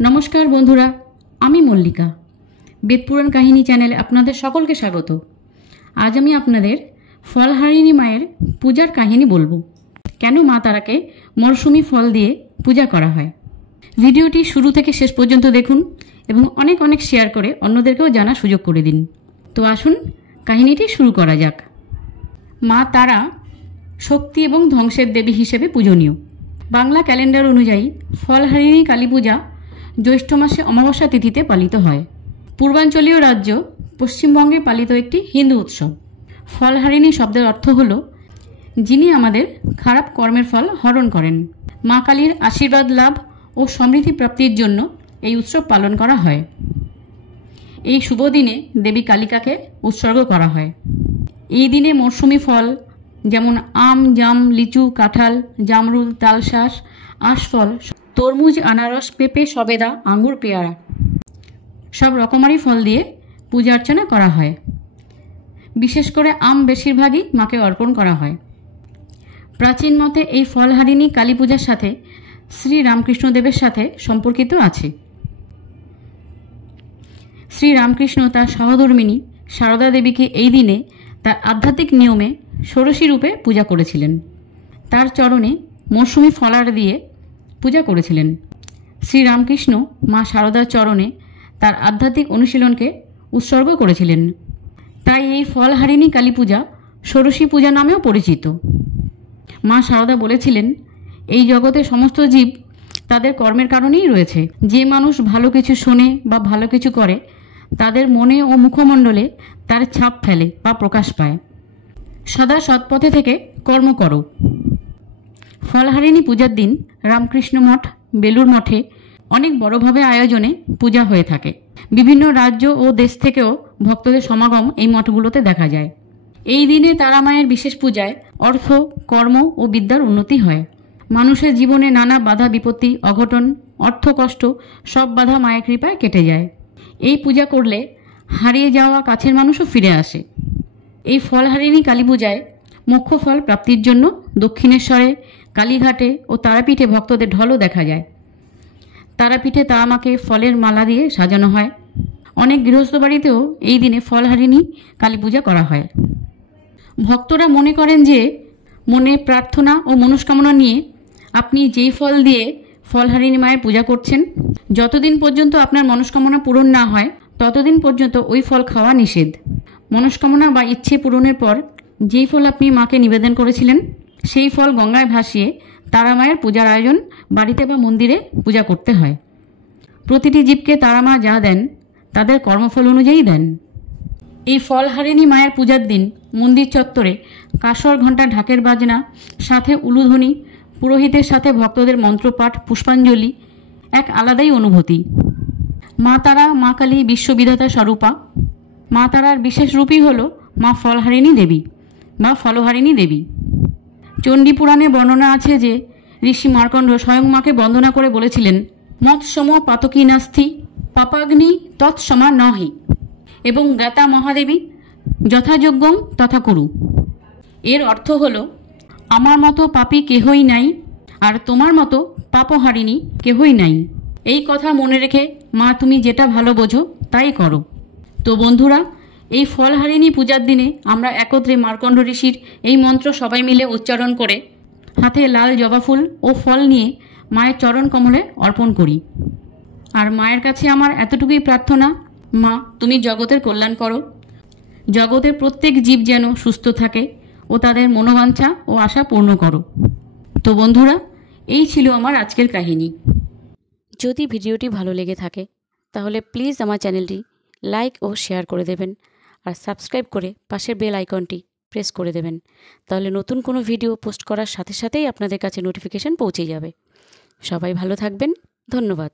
নমস্কার বন্ধুরা, আমি মল্লিকা। বেদপুরাণ কাহিনী চ্যানেলে আপনাদের সকলকে স্বাগত। আজ আমি আপনাদের ফলহারিণী মায়ের পূজার কাহিনী বলবো। কেন মা তারাকে মরশুমি ফল দিয়ে পূজা করা হয়। ভিডিওটি শুরু থেকে শেষ পর্যন্ত দেখুন এবং অনেক অনেক শেয়ার করে অন্যদেরকেও জানার সুযোগ করে দিন। তো আসুন কাহিনীটি শুরু করা যাক। মা তারা শক্তি এবং ধ্বংসের দেবী হিসেবে পূজনীয়। বাংলা ক্যালেন্ডার অনুযায়ী ফলহারিণী কালী পূজা জ্যৈষ্ঠ মাসে অমাবস্যা তিথিতে পালিত হয়। পূর্বাঞ্চলীয় রাজ্য পশ্চিমবঙ্গে পালিত একটি হিন্দু উৎসব। ফলহারিণী শব্দের অর্থ হল যিনি আমাদের খারাপ কর্মের ফল হরণ করেন। মা কালীর আশীর্বাদ লাভ ও সমৃদ্ধি প্রাপ্তির জন্য এই উৎসব পালন করা হয়। এই শুভ দিনে দেবী কালিকাকে উৎসর্গ করা হয়। এই দিনে মরশুমি ফল যেমন আম, জাম, লিচু, কাঁঠাল, জামরুল, তালশাঁস, আশফল, তরমুজ, আনারস, পেঁপে, সবেদা, আঙ্গুর, পেয়ারা সব রকমারি ফল দিয়ে পূজা অর্চনা করা হয়। বিশেষ করে আম বেশিরভাগই মাকে অর্পণ করা হয়। প্রাচীন মতে এই ফলহারিণী কালী পূজার সাথে শ্রী রামকৃষ্ণদেবের সাথে সম্পর্কিত আছে। শ্রী রামকৃষ্ণ তার সহধর্মিণী সারদা দেবীকে এই দিনে তার আধ্যাত্মিক নিয়মে ষোড়শী রূপে পূজা করেছিলেন। তার চরণে মরশুমি ফলার দিয়ে পূজা করেছিলেন। শ্রীরামকৃষ্ণ মা সারদার চরণে তার আধ্যাত্মিক অনুশীলনকে উৎসর্গ করেছিলেন। তাই এই ফলহারিণী কালী পূজা ষোড়শী পূজা নামেও পরিচিত। মা সারদা বলেছিলেন, এই জগতে সমস্ত জীব তাদের কর্মের কারণেই রয়েছে। যে মানুষ ভালো কিছু শোনে বা ভালো কিছু করে তাদের মনে ও মুখমণ্ডলে তার ছাপ ফেলে বা প্রকাশ পায়। সদা সৎপথে থেকে কর্ম করো। ফলহারিণী পূজার দিন রামকৃষ্ণ মঠ, বেলুর মঠে অনেক বড়ভাবে আয়োজনে পূজা হয়ে থাকে। বিভিন্ন রাজ্য ও দেশ থেকেও ভক্তদের সমাগম এই মঠগুলোতে দেখা যায়। এই দিনে তারা মায়ের বিশেষ পূজায় অর্থ, কর্ম ও বিদ্যার উন্নতি হয়। মানুষের জীবনে নানা বাধা বিপত্তি, অঘটন, অর্থ কষ্ট সব বাধা মায়ের কৃপায় কেটে যায়। এই পূজা করলে হারিয়ে যাওয়া কাছের মানুষও ফিরে আসে। এই ফলহারিণী কালী পূজায় মোক্ষ ফল প্রাপ্তির জন্য দক্ষিণেশ্বরে, কালীঘাটে ও তারাপীঠে ভক্তদের ঢলও দেখা যায়। তারাপীঠে তারামাকে ফলের মালা দিয়ে সাজানো হয়। অনেক গৃহস্থ বাড়িতেও এই দিনে ফলহারিণী কালী পূজা করা হয়। ভক্তরা মনে করেন যে মনে প্রার্থনা ও মনস্কামনা নিয়ে আপনি যেই ফল দিয়ে ফলহারিণী মায়ের পূজা করছেন, যতদিন পর্যন্ত আপনার মনস্কামনা পূরণ না হয় ততদিন পর্যন্ত ওই ফল খাওয়া নিষেধ। মনস্কামনা বা ইচ্ছে পূরণের পর যেই ফল আপনি মাকে নিবেদন করেছিলেন সেই ফল গঙ্গায় ভাসিয়ে তারা মায়ের পূজার আয়োজন বাড়িতে বা মন্দিরে পূজা করতে হয়। প্রতিটি জীবকে তারা মা যা দেন তাদের কর্মফল অনুযায়ী দেন। এই ফলহারিণী মায়ের পূজার দিন মন্দির চত্বরে কাঁসর, ঘণ্টা, ঢাকের বাজনা, সাথে উলুধ্বনি, পুরোহিতের সাথে ভক্তদের মন্ত্রপাঠ, পুষ্পাঞ্জলি এক আলাদাই অনুভূতি। মা তারা মা কালী বিশ্ববিধাতা স্বরূপা। মা তারার বিশেষ রূপই হল মা ফলহারিণী দেবী বা ফলহারিণী দেবী। চণ্ডী পুরাণে বর্ণনা আছে যে ঋষি মার্কণ্ড স্বয়ং মাকে বন্দনা করে বলেছিলেন, মৎসম পাতকী নাস্তি পাপাগ্নি তৎসমা নহি, এবং জ্ঞাতা মহাদেবী যথাযোগ্যং তথা কুরু। এর অর্থ হল, আমার মতো পাপী কেহই নাই আর তোমার মতো পাপহারিণী কেহই নাই। এই কথা মনে রেখে মা তুমি যেটা ভালো বোঝো তাই করো। তো বন্ধুরা, এই ফলহারিণী পূজার দিনে আমরা একত্রে মার্কণ্ড ঋষির এই মন্ত্র সবাই মিলে উচ্চারণ করে হাতে লাল জবা ফুল ও ফল নিয়ে মায়ের চরণ কমলে অর্পণ করি। আর মায়ের কাছে আমার এতটুকুই প্রার্থনা, মা তুমি জগতের কল্যাণ করো। জগতের প্রত্যেক জীব যেন সুস্থ থাকে ও তাদের মনোবাঞ্ছা ও আশা পূর্ণ করো। তো বন্ধুরা, এই ছিল আমার আজকের কাহিনী। যদি ভিডিওটি ভালো লেগে থাকে তাহলে প্লিজ আমার চ্যানেলটি লাইক ও শেয়ার করে দেবেন আর সাবস্ক্রাইব করে পাশের বেল আইকনটি প্রেস করে দেবেন। তাহলে নতুন কোনো ভিডিও পোস্ট করার সাথে সাথেই আপনাদের কাছে নোটিফিকেশান পৌঁছে যাবে। সবাই ভালো থাকবেন। ধন্যবাদ।